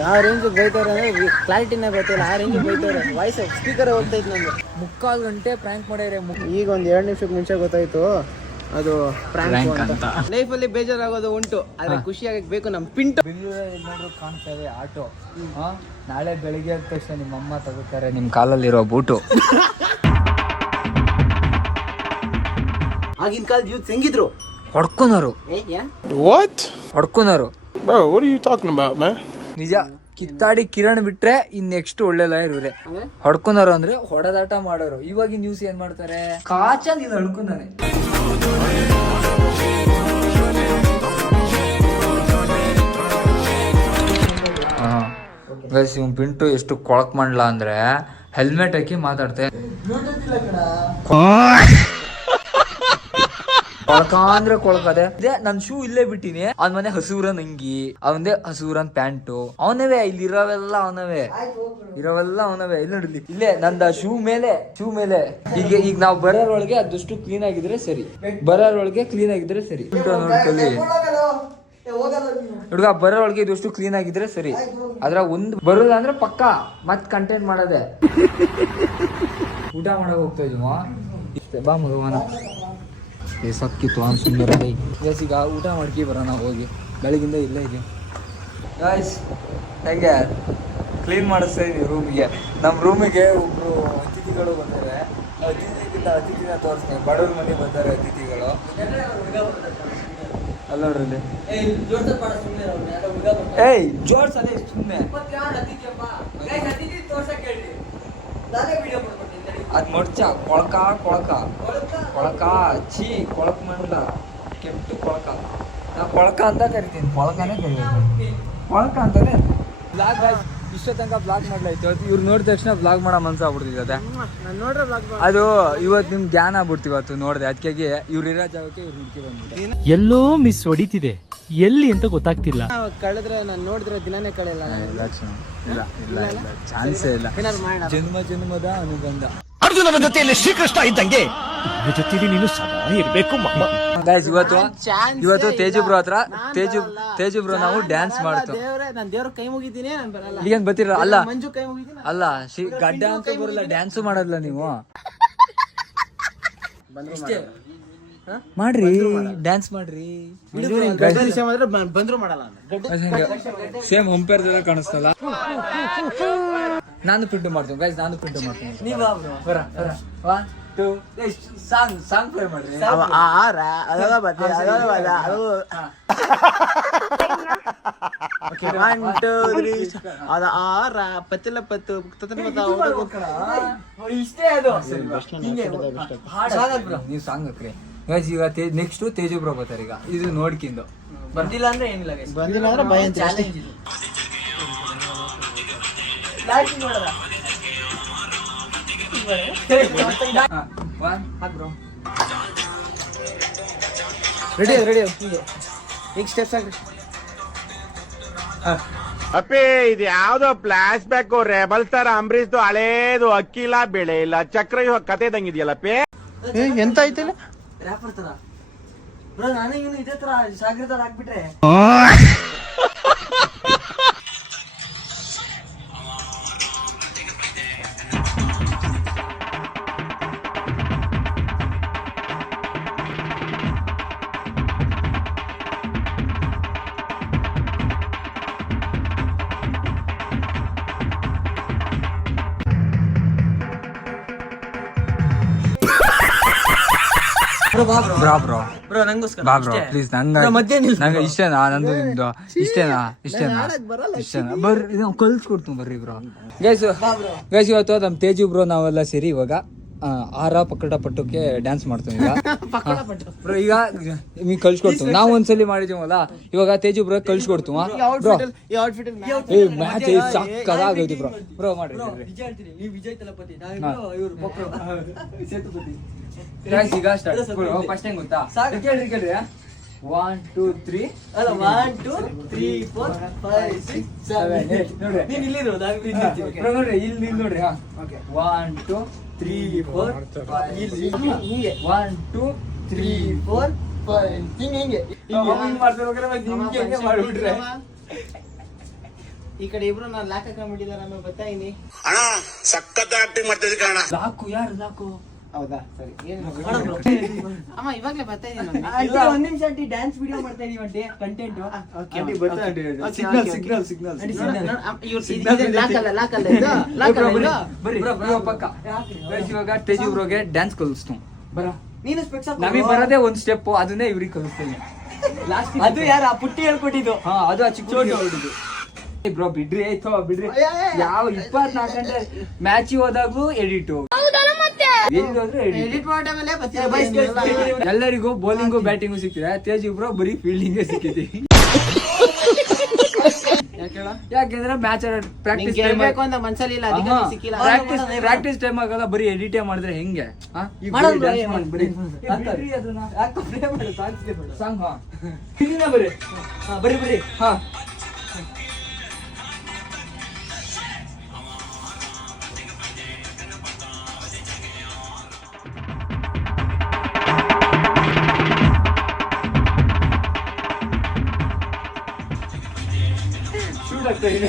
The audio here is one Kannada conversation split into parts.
ಯಾವ ರೇಂಜ್ ಬೈತಾರೆ ಅಂದ್ರೆ ಕ್ಲಾರಿಟಿನೇ ಬರ್ತಿಲ್ಲ, ಆ ರೇಂಜ್ ಬೈತಾರೆ. ವಾಯ್ಸ್ ಸ್ಪೀಕರ್ ಹೋಗ್ತೈತೆ ನಂದು. 3/4 ಗಂಟೆ ಪ್ರ್ಯಾಂಕ್ ಮಾಡ್ಯಾರೆ. ಈಗ ಒಂದು 2 ನಿಮಿಷಕ್ಕೆ ಮುಂಚೆ ಗೊತ್ತಾಯ್ತು ಅದು ಪ್ರ್ಯಾಂಕ್ ಅಂತ. ಲೈಫಲ್ಲಿ ಬೇಜಾರಾಗೋದು ಉಂಟು, ಆದ್ರೆ ಖುಷಿ ಆಗಕ್ಕೆ ಬೇಕು ನಮ್ಮ ಪಿಂಟು. ಬೆಂಗಳೂರಲ್ಲಿ ನೋಡ್ರು ಕಾಣ್ತಾ ಇದೆ ಆಟೋ. ನಾಳೆ ಬೆಳಿಗ್ಗೆ ಆದ ತಕ್ಷಣ ನಿಮ್ಮ ಅಮ್ಮ ತಗೋತಾರೆ ನಿಮ್ಮ ಕಾಲಲ್ಲಿರೋ ಬೂಟು. ಆಗಿನ ಕಾಲದ ಯೂತ್ ಹೆಂಗಿದ್ರು? ಹೊಡ್ಕೊನೋರು. ಹೊಡ್ಕೊನೋರು. ನಿಜ. ಕಿತ್ತಾಡಿ ಕಿರಣ್ ಬಿಟ್ರೆ ಇನ್ ನೆಕ್ಸ್ಟ್ ಒಳ್ಳೆ ಲಾಯರ್ ಇವ್ರೆ. ಹೊಡ್ಕೊನೋರು ಅಂದ್ರೆ ಹೊಡೆದಾಟ ಮಾಡೋರು. ಇವಾಗ ನ್ಯೂಸ್ ಏನ್ ಮಾಡ್ತಾರೆ, ಕಾಚ ನೀನು ಹಡ್ಕೊಂಡಾನೆ. ಇವ್ ಪಿಂಟು ಎಷ್ಟು ಕೊಳಕ್ ಮಾಡ್ಲಾ ಅಂದ್ರೆ ಹೆಲ್ಮೆಟ್ ಹಾಕಿ ಮಾತಾಡ್ತೆ. ಕೊಳಕ ಅಂದ್ರೆ ಕೊಳಕದೆ. ನನ್ ಶೂ ಇಲ್ಲೇ ಬಿಟ್ಟಿನಿ. ಅವ್ನ ಮನೆ ಹಸೂರನ್ ಅಂಗಿ, ಅವಂದೇ ಹಸೂರನ್ ಪ್ಯಾಂಟು. ಅವನವೇ ಇಲ್ಲಿ ಇರೋವೆಲ್ಲ ಅವನವೇ, ಇಲ್ಲಿ ನೋಡಿಲಿ ಇಲ್ಲೇ ನಂದ ಶೂ ಮೇಲೆ. ಈಗ ನಾವ್ ಬರೋರೊಳಗೆ ಅದಷ್ಟು ಕ್ಲೀನ್ ಆಗಿದ್ರೆ ಸರಿ, ಕ್ಲೀನ್ ಆಗಿದ್ರೆ ಸರಿ. ನೋಡ್ಕೊಳ್ಳಿ ಹುಡುಗ, ಬರೋರೊಳಗೆ ಇದಷ್ಟು ಕ್ಲೀನ್ ಆಗಿದ್ರೆ ಸರಿ. ಅದ್ರ ಒಂದು ಬರೋಲ್ಲ ಅಂದ್ರೆ ಪಕ್ಕ ಮತ್ ಕಂಟೆಂಟ್ ಮಾಡೋದೆ. ಊಟ ಮಾಡಕ್ ಹೋಗ್ತಾ ಇದೀವ. ಬಾ ಮಗವನ ಸಕ್ಕಿತ್ತು ಸುಂದರ. ಈಗ ಊಟ ಮಾಡ್ಕಿ ಬರೋಣ ಹೋಗಿ. ಬೆಳಗಿಂದ ಇಲ್ಲೇ ಇದೆ ಗಾಯ್ಸ್. ಹೆಂಗೆ ಕ್ಲೀನ್ ಮಾಡಿಸ್ತಾ ಇದೀವಿ ರೂಮಿಗೆ. ನಮ್ಮ ರೂಮಿಗೆ ಒಬ್ರು ಅತಿಥಿಗಳು ಬಂದರೆ, ಅತಿಥಿನ ತೋರಿಸ್ತೀನಿ. ಬಡವ್ರ ಮನೆಗೆ ಬಂದರೆ ಅತಿಥಿಗಳು. ಅಲ್ಲ ನೋಡ್ರಿ, ಏಯ್ ಜೋಡ್ಸದೆ ಸುಮ್ಮನೆ ಅದ್ ಮಡ್ಚ ಕೊಳಕ ಚೀ ಕೊಳಕ್ ಮಂಡ್ಲ ಕೆಟ್ಟು ಕೊಳಕ. ನಾ ಕೊಳಕ ಅಂತ ಕರಿತೀನಿ, ಕೊಳಕನೇ ಕರಿಬೇಕು. ಕೊಳಕ ಅಂತಾನೆ. ಬ್ಲಾಗ್ ಇಷ್ಟ ತನಕ ಬ್ಲಾಗ್ ಮಾಡ್ಲಾಯ್ತು. ಇವ್ರು ನೋಡಿದ ತಕ್ಷಣ ಬ್ಲಾಗ್ ಮಾಡೋ ಮನ್ಸು ಆಗ್ಬಿಡ್ತಿದೆ. ಅದು ಇವತ್ತು ನಿಮ್ಗೆ ಜ್ಞಾನ ಆಗ್ಬಿಡ್ತೀವಿ. ಇವತ್ತು ನೋಡಿದೆ, ಅದಕ್ಕೆ ಇವ್ರು ಇರೋ ಜಾಗಕ್ಕೆ ಇವ್ರು ಹುಡುಕಿ ಬಂದ್ಬಿಟ್ಟು ಎಲ್ಲೋ ಮಿಸ್ ಹೊಡಿತಿದೆ, ಎಲ್ಲಿ ಅಂತ ಗೊತ್ತಾಗ್ತಿಲ್ಲ. ಕಳೆದ್ರೆ ನಾನು ನೋಡಿದ್ರೆ ದಿನಾನೇ ಕಳೆಯಲ್ಲ. ಇಲ್ಲ ಚಾನ್ಸೇ ಇಲ್ಲ. ಜನ್ಮದ ಅನುಬಂಧ. ಅರ್ಜುನನ ಜೊತೆಯಲ್ಲಿ ಶ್ರೀಕೃಷ್ಣ ಇದ್ದಂಗೆ ಜೊತೆಲಿ ನೀನು ಸದಾ ಇರ್ಬೇಕು. ಇವತ್ತು ತೇಜು ಬ್ರೋ ಹತ್ರ ತೇಜು ಬ್ರೋ ನಾವು ಡ್ಯಾನ್ಸ್ ಮಾಡ್ತು. ನಾನು ದೇವ್ರ ಕೈ ಮುಗಿತೀನಿ, ನಾನು ಬರಲ್ಲ. ಈಗೇನ್ ಬರ್ತೀರ? ಅಲ್ಲ ಮಂಜು ಕೈ ಮುಗಿತೀನಿ. ಅಲ್ಲ ಗಡ್ಡ ಅಂತ ಬರಲ್ಲ, ಡ್ಯಾನ್ಸು ಮಾಡಲ್ಲ ನೀವು. ಮಾಡ್ರಿ, ಡ್ಯಾನ್ಸ್ ಮಾಡ್ರಿ. ಬಂದ್ರು ಮಾಡಲ್ಲ. ಸೇಮ್ ಅಂಪೈರ್ ಜೊತೆ ಕಾಣಿಸ್ತಲ್ಲ. ನಾನು ಪಿಂಟು ಮಾಡ್ತೀನಿ ಗೈಸ್, ನೀವು ಬರ 1 2 ಸಾಂಗ್ ಪ್ಲೇ ಮಾಡ್ರಿ. ಇಷ್ಟೇ ಅದು. ನೀವು ಸಾಂಗ್ ಹಾಕ್ರಿ ಗೈಸ್. ಈಗ ನೆಕ್ಸ್ಟ್ ತೇಜು ಬ್ರೋ ಬರ್ತಾರೆ. ಈಗ ಇದು ನೋಡ್ಕಿಂದು ಬಂದಿಲ್ಲ ಅಂದ್ರೆ ಏನಿಲ್ಲ, ಬಂದಿಲ್ಲ ಅಂದ್ರೆ ಭಯ ಅಂತ. ರೆಡಿ ಈಗ ಸ್ಟೆಪ್ಸ್ ಹಾಕ್ರಿ. ಅಪ್ಪಿ ಇದು ಯಾವ್ದೋ ಫ್ಲಾಶ್ ಬ್ಯಾಕ್ ರೆಬಲ್ ತರ ಅಂಬರೀಶ್ದು ಹಳೇದು. ಅಕ್ಕಿ ಇಲ್ಲ, ಬೆಳೆ ಇಲ್ಲ, ಚಕ್ರ ಕತೆ ಇದಂಗಿದೆಯಲ್ಲಪ್ಪಿ. ಎಂತ ಐತಿಲ್ಲ ರ್ಯಾಪರ್ ತರ ಬ್ರೋ. ನಾನು ಇದೇ ತರ ಜಾಗೃತ ಹಾಕ್ಬಿಟ್ರೆ ಪ್ಲೀಸ್. ನಂಗೆ ಇಷ್ಟೇನಾ? ನಂದು ನಿಮ್ದು ಇಷ್ಟೇನಾ? ಬರ್ರಿ ಕಲ್ಸ್ಕೊಡ್ತೀನಿ ಬರ್ರಿ ಬ್ರೋ. ಗೈಸ್ ಇವತ್ತು ನಮ್ ತೇಜು ಬ್ರೋ ನಾವೆಲ್ಲ ಸೇರಿ ಇವಾಗ ಆರ ಪಕ್ಕಡ ಪಟ್ಟಕ್ಕೆ ಡ್ಯಾನ್ಸ್ ಮಾಡ್ತೀವಿ. ಬ್ರೋ ಈಗ ನಿಮಗೆ ಕಲ್ಸ್ಕೊಡ್ತೀವಿ. ನಾವು ಒಂದ್ಸಲಿ ಮಾಡಿದೀವಲ್ಲ, ಇವಾಗ ತೇಜು ಬ್ರೋ ಕಲ್ಸ್ಕೊಡ್ತೀವ. ಬ್ರೋ ಮ್ಯಾಚ್ ಸಕ್ಕದಾಗೈತಿ ಬ್ರೋ. ಬ್ರೋ ಮಾಡ್ರಿ. ಈಗ ಸ್ಟಾರ್ಟ್. ಫಸ್ಟ್ ಹೆಂಗ್ ಗೊತ್ತಾ? ಕೇಳ್ರಿ 1 2 3 ಅಲ್ಲ 1 2 3 4 5 6 7 8 ನೋಡ್ರಿ. ನೀನು ಇಲ್ಲಿ ಇರು, ನಾನು ಇಲ್ಲಿ ಇರ್ತೀನಿ. ನೋಡ್ರಿ ಇಲ್ಲಿ ನೋಡ್ರಿ. ಓಕೆ 1 2 3 4 5 ಹಿಂಗೆ 1 2 3 4 5 ಹಿಂಗೆ ಹಿಂಗೆ ಮಾಡ್ತಿರ್ಬೇಕಾದ್ರೆ ಹಿಂಗೆ ಮಾಡ್ಬಿಟ್ರೆ ಈ ಕಡೆ ಇಬ್ರು ನಾನು ಲಾಕ್ ಹಾಕೊಂಡ್ಬಿಟ್ಟಿದ್ದಾರೆ. ಆಮೇಲೆ ಬರ್ತಾ ಇದೀನಿ. ಅಣ್ಣ ಸಖತ್ ಆಕ್ಟಿಂಗ್ ಮಾಡ್ತಿದ್ದೆ ಕಣ. ಲಾಕು ಯಾರು ಲಾಕು? ಹೌದಾ ಸರಿ. ಅಮ್ಮ ಇವಾಗ್ಲೇ ಬರ್ತಾ ಇದೀನಿ. ಒಂದ್ ನಿಮಿಷ ಆಂಟಿ ಡ್ಯಾನ್ಸ್ ವಿಡಿಯೋ ಮಾಡ್ತಾ ಇದೀವಿ ಆಂಟಿ ಕಂಟೆಂಟ್. ಪಕ್ಕ ಇವಾಗ ತೇಜು ಬ್ರೋಗೆ ಡ್ಯಾನ್ಸ್ ಕಲಿಸ್ತು ಬರ. ನೀನು ಸ್ಪೆಕ್ಸ್ ನಮಗೆ ಬರೋದೇ ಒಂದ್ ಸ್ಟೆಪ್, ಅದನ್ನೇ ಇವ್ರಿಗೆ ಕಲಿಸ್ತೀನಿ. ಅದು ಯಾರು ಆ ಪುಟ್ಟಿ ಹೇಳ್ಕೊಟ್ಟಿದ್ದು? ಹಾ ಅದು ಆ ಚಿಕ್ಕ ಬ್ರೋ ಬಿಡ್ರಿ ಆಯ್ತು ಬಿಡ್ರಿ. ಯಾವ 24 ಗಂಟೆ ಮ್ಯಾಚ್ ಹೋದಾಗ್ಲೂ ಎಡಿಟು, ಎಡಿಟ್ ಮಾಡಾಮೇಲೆ ಎಲ್ಲರಿಗೂ ಬೌಲಿಂಗು ಬ್ಯಾಟಿಂಗು ಸಿಕ್ತಿದೆ. ತೇಜ್ ಬ್ರೋ ಬರೀ ಫೀಲ್ಡಿಂಗ್ ಸಿಕ್ಕಿದೆ. ಯಾಕೆಂದ್ರೆ ಮ್ಯಾಚ್ ಪ್ರಾಕ್ಟೀಸ್ ಅಂತ ಮನ್ಸಲ್ಲಿ ಇಲ್ಲ, ಸಿಕ್ಕಿಲ್ಲ. ಪ್ರಾಕ್ಟೀಸ್ ಟೈಮ್ ಆಗಲ್ಲ, ಬರೀ ಎಡಿಟೇ ಮಾಡಿದ್ರೆ ಹೆಂಗೆ? ಬರ್ರಿ ಹಾ ಶೂಟ್ ಆಗ್ತಾ ಇದೆ.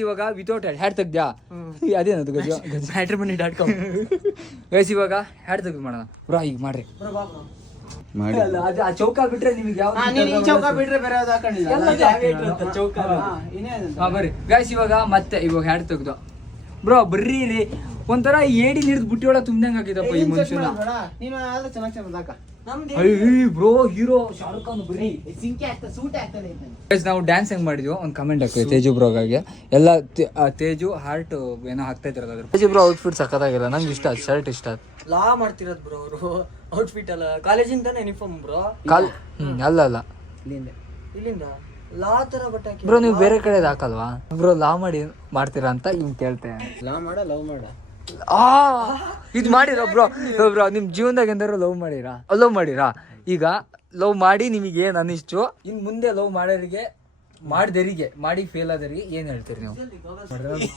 ಇವಾಗ ವಿತೌಟ್ ಹ್ಯಾಡ್ ತೆಗ್ದ್ಯಾ? ಅದೇನದು matrimony.com. ಗೈಸ್ ಇವಾಗ ಹ್ಯಾಡ್ ತೆಗ್ದು ಮಾಡೋಣ ಬ್ರೋ. ಈಗ ಮಾಡ್ರಿ ಆ ಚೌಕ ಬಿಟ್ರೆ ನಿಮಗೆ ಚೌಕ ಬಿಟ್ರೆ ಬೇರೆ ಯಾವ್ದು ಹಾಕೊಂಡಿಲ್ಲ. ಬರ್ರಿ ಗೈಸ್ ಇವಾಗ ಹ್ಯಾಡ್ ತೆಗ್ದು ಬ್ರೋ ಬರ್ರಿ ರೀ. ಒಂಥರ ಏಡಿ ನೀರ್ದು ಬುಟ್ಟಿ ಒಳಗೆ ತುಂಬ್ದಂಗ್ ಹಾಕಿದಪ್ಪ ಈ ಮನುಷ್ಯನ. ನೀನು ಆದ್ರೆ ಚೆನ್ನಾಗಿ ಚೆನ್ನಾಗಿ ಬ್ರೋ ಹೀರೋ ಶಾರುಖ್ ಖಾನ್ ಬರ್ರಿ. ಸಿಂಕೆ ಆಗ್ತದೆ, ಸೂಟ್ ಆಗ್ತದೆ. ನಾವು ಡ್ಯಾನ್ಸ್ ಹೆಂಗ್ ಮಾಡಿದ್ವಿ ಒಂದು ಕಮೆಂಟ್ ಹಾಕ್ತೀವಿ ತೇಜು ಬ್ರೋಗಾಗಿ. ಎಲ್ಲ ತೇಜು ಹಾರ್ಟ್ ಏನೋ ಹಾಕ್ತಾ ಇದ್ರಲ್ಲ ಅದ್ರ. ತೇಜು ಬ್ರೋ ಔಟ್ಫಿಟ್ ಸಖತ್ತಾಗಿಲ್ಲ, ನಂಗೆ ಇಷ್ಟ ಆಯ್ತು. ಶರ್ಟ್ ಇಷ್ಟ ಆಯ್ತು. ಲಾ ಮಾಡ್ತಿರೋದು ಬ್ರೋ ಅವರು ಔಟ್ಫಿಟ್ ಅಲ್ಲ, ಕಾಲೇಜಿಂದ ಯೂನಿಫಾರ್ಮ್ ಬ್ರೋ. ಅಲ್ಲ ಇಲ್ಲಿಂದ ಲಾ ತರ ಬಟ್ಟೆ ಹಾಕಿ ಬ್ರೋ. ನೀವು ಬೇರೆ ಕಡೆ ಹಾಕಲ್ವಾ ಬ್ರೋ? ಲಾ ಮಾಡ್ತೀರಾ ಅಂತ ಇವ್ ಕೇಳ್ತೆ. ಲವ್ ಮಾಡ ಇದು ಮಾಡಿರೋ ಬ್ರೋ. ಬ್ರೋ ನಿಮ್ ಜೀವನದಾಗ ಎಂದಾರು ಲವ್ ಮಾಡಿರಾ? ಈಗ ಲವ್ ಮಾಡಿ ನಿಮಗೆ ಏನ್ ಅನಿಸ್ತು? ಇನ್ ಮುಂದೆ ಲವ್ ಮಾಡಿ ಫೇಲ್ ಆದರಿಗೆ ಏನ್ ಹೇಳ್ತೀರಿ ನೀವು?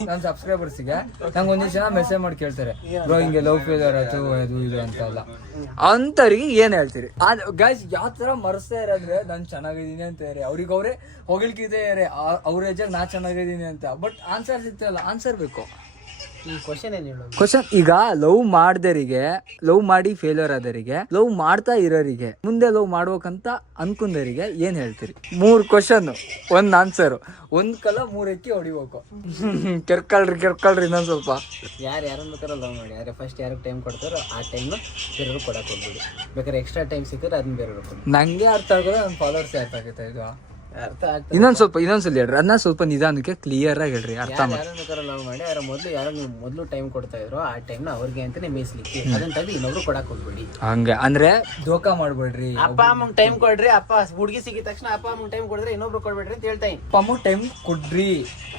ನನ್ನ ಸಬ್ಸ್ಕ್ರೈಬರ್ಸ್ಗೆ ನಂಗೆ ಒಂದಿಷ್ಟು ಜನ ಮೆಸೇಜ್ ಮಾಡಿ ಕೇಳ್ತಾರೆ, ಬ್ರೋ ಹಿಂಗೆ ಲವ್ ಫೇಲ್ಯೂರ್ ಆಯ್ತು ಅದು ಇದು ಅಂತ ಎಲ್ಲ. ಅಂತವ್ರಿಗೆ ಏನ್ ಹೇಳ್ತೀರಿ? ಗೈಸ್ ಯಾವ ತರ ಮರೆಸ್ತಾ ಇರೋದ್ರೆ ನಾನು ಚೆನ್ನಾಗಿದ್ದೀನಿ ಅಂತ ಇದ್ದಾರೆ, ಅವ್ರಿಗೆ ಅವರೇ ಹೊಗಳಿಕಿದೆ ಅವ್ರ ಏಜಾಗ ನಾ ಚೆನ್ನಾಗಿದ್ದೀನಿ ಅಂತ. ಬಟ್ ಆನ್ಸರ್ ಸಿಗ್ತಾಯಿಲ್ಲ. ಆನ್ಸರ್ ಬೇಕು. ಕ್ವಶನ್ ಈಗ ಲವ್ ಮಾಡಿ ಫೇಲ್ಯೂರ್ ಆದರಿಗೆ, ಲವ್ ಮಾಡ್ತಾ ಇರೋರಿಗೆ, ಮುಂದೆ ಲವ್ ಮಾಡ್ಬೇಕಂತ ಅನ್ಕೊಂಡರಿಗೆ ಏನ್ ಹೇಳ್ತೀರಿ? 3 ಕ್ವಶನ್ 1 ಆನ್ಸರ್. 1 ಕಲ 3 ಎಕ್ಕಿ ಹೊಡಿಬೇಕು. ಕೆರ್ಕಳ್ರಿ ಇನ್ನೊಂದ್ ಸ್ವಲ್ಪ. ಯಾರನ್ನ ಬೇಕಾದ್ರೆ ಲವ್ ಮಾಡಿ, ಆದ್ರೆ ಫಸ್ಟ್ ಯಾರಿಗೆ ಟೈಮ್ ಕೊಡ್ತಾರೋ ಆ ಟೈಮ್ ಬೇರೆಯವ್ರು ಕೊಡಕ್ ಹೋಗ್ಬಿಡಿ. ಬೇಕಾದ್ರೆ ಎಕ್ಸ್ಟ್ರಾ ಟೈಮ್ ಸಿಕ್ಕಿದ್ರೆ ಅದನ್ನ ಬೇರೆಯವ್ರು ಕೊಡಿ. ನಂಗೆ ಅರ್ಥ ಆಗೋದು ನನ್ನ ಫಾಲೋವರ್ಸ್ ಅರ್ಥ ಆಗುತ್ತೆ. ಇದು ಅರ್ಥ ಆಗ್ತದೆ. ಇನ್ನೊಂದ್ಸಲ ಹೇಳ್ರಿ, ಅದನ್ನ ಸ್ವಲ್ಪ ನಿಧಾನಕ್ಕೆ ಕ್ಲಿಯರ್ ಆಗಿ ಹೇಳ್ರಿ, ಅರ್ಥ ಮಾಡಿ. ಯಾರನ್ನ ಲವ್ ಮಾಡಿ ಯಾರೋ ನೀವು ಮೊದಲು ಟೈಮ್ ಕೊಡ್ತಾ ಇದ್ರು ಆ ಟೈಮ್ನ ಅವ್ರಿಗೆ ಅಂತಾನೆ ಮೀಸಲಿಕ್ಕೆ, ಅದನ್ನ ತೆಗೆದು ಇನ್ನೊಬ್ರು ಕೊಡಕ್ ಹೋಗ್ಬೇಡಿ. ಹಂಗೆ ಅಂದ್ರೆ ದೋಖಾ ಮಾಡ್ಬೇಡ್ರಿ. ಅಪ್ಪ ಅಮ್ಮಂಗ್ ಟೈಮ್ ಕೊಡ್ರಿ. ಹುಡುಗಿ ಸಿಗಿದ ತಕ್ಷಣ ಅಪ್ಪ ಅಮ್ಮಂಗ್ ಟೈಮ್ ಕೊಡಿದ್ರೆ ಇನ್ನೊಬ್ರು ಕೊಡ್ಬೇಡ್ರಿ ಅಂತ ಹೇಳ್ತಾ ಅಪ್ಪ ಅಮ್ಮ ಟೈಮ್ ಕೊಡ್ರಿ.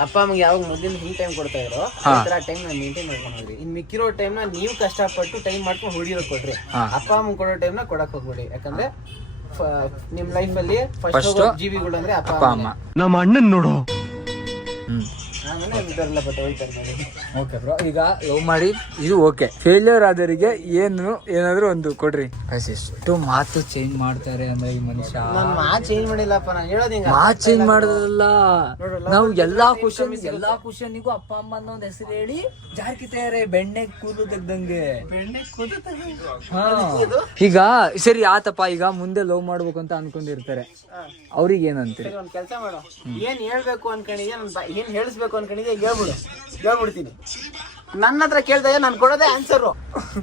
ಅಪ್ಪ ಅಮ್ಮಂಗೆ ಯಾವಾಗ ಮೊದಲಿಂದ ಹಿಂಗ್ ಟೈಮ್ ಕೊಡ್ತಾ ಇದ್ರು ಆ ಟೈಮ್ ನ ಮೇಂಟೈನ್ ಮಾಡ್ಕೊಂಡು ಹೋಗ್ರಿ. ಇನ್ ಮಿಕ್ಕಿರೋ ಟೈಮ್ ನ ನೀವು ಕಷ್ಟಪಟ್ಟು ಟೈಮ್ ಮಾಡ್ಕೊಂಡು ಹುಡುಗಿರೋ ಕೊಡ್ರಿ. ಅಪ್ಪ ಅಮ್ಮಂಗ್ ಕೊಡೋ ಟೈಮ್ ನ ಕೊಡಕ್ ಹೋಗ್ಬೇಡಿ. ಯಾಕಂದ್ರೆ ನಿಮ್ ಲೈಫ್ ಅಲ್ಲಿ ಫಸ್ಟ್ ಜೀವಿಗಳು ಅಂದ್ರೆ ಅಪ್ಪ ಅಮ್ಮ. ನಮ್ಮ ಅಣ್ಣನ್ ನೋಡು. ಓಕೆ ಬ್ರೋ, ಈಗ ಲವ್ ಮಾಡಿ ಇದು ಓಕೆ. ಫೇಲ್ಯೂರ್ ಆದವರಿಗೆ ಏನಾದ್ರು ಒಂದು ಕೊಡ್ರಿ. ಎಷ್ಟು ಮಾತು ಚೇಂಜ್ ಮಾಡ್ತಾರೆ ಅಂದ್ರೆ ಈ ಮನುಷ್ಯ. ಮಾತು ಚೇಂಜ್ ಮಾಡಿಲ್ಲಪ್ಪ, ನಾನು ಹೇಳೋದು ಮಾತು ಚೇಂಜ್ ಮಾಡೋದಲ್ಲ. ನಾವು ಎಲ್ಲಾ ಕ್ವಶನ್ನಿಗೂ ಅಪ್ಪ ಅಮ್ಮ ಅನ್ನೋ ಒಂದು ಹೆಸರು ಹೇಳಿ ಜಾರ್ಕಿತಾರೆ. ಬೆಣ್ಣೆ ಕೂದಲು ತೆಗ್ದಂಗೆ. ಈಗ ಸರಿ ಆತಪ್ಪ, ಈಗ ಮುಂದೆ ಲವ್ ಮಾಡ್ಬೇಕು ಅಂತ ಅನ್ಕೊಂಡಿರ್ತಾರೆ, ಅವ್ರಿಗೆ ಏನಂತೀರಿ? ಒಂದ್ ಕೆಲಸ ಮಾಡು, ಏನ್ ಹೇಳ್ಬೇಕು ಅನ್ಕೊಂಡಿದ್ಯಾ, ಏನ್ ಹೇಳಿಸ್ಬೇಕು ಅನ್ಕೊಂಡಿದ್ಯಾ ಹೇಳ್ಬಿಡ್ತೀನಿ. ನನ್ನ ಹತ್ರ ಕೇಳ್ದಾಗ ನಾನು ಕೊಡೋದೇ ಆನ್ಸರ್.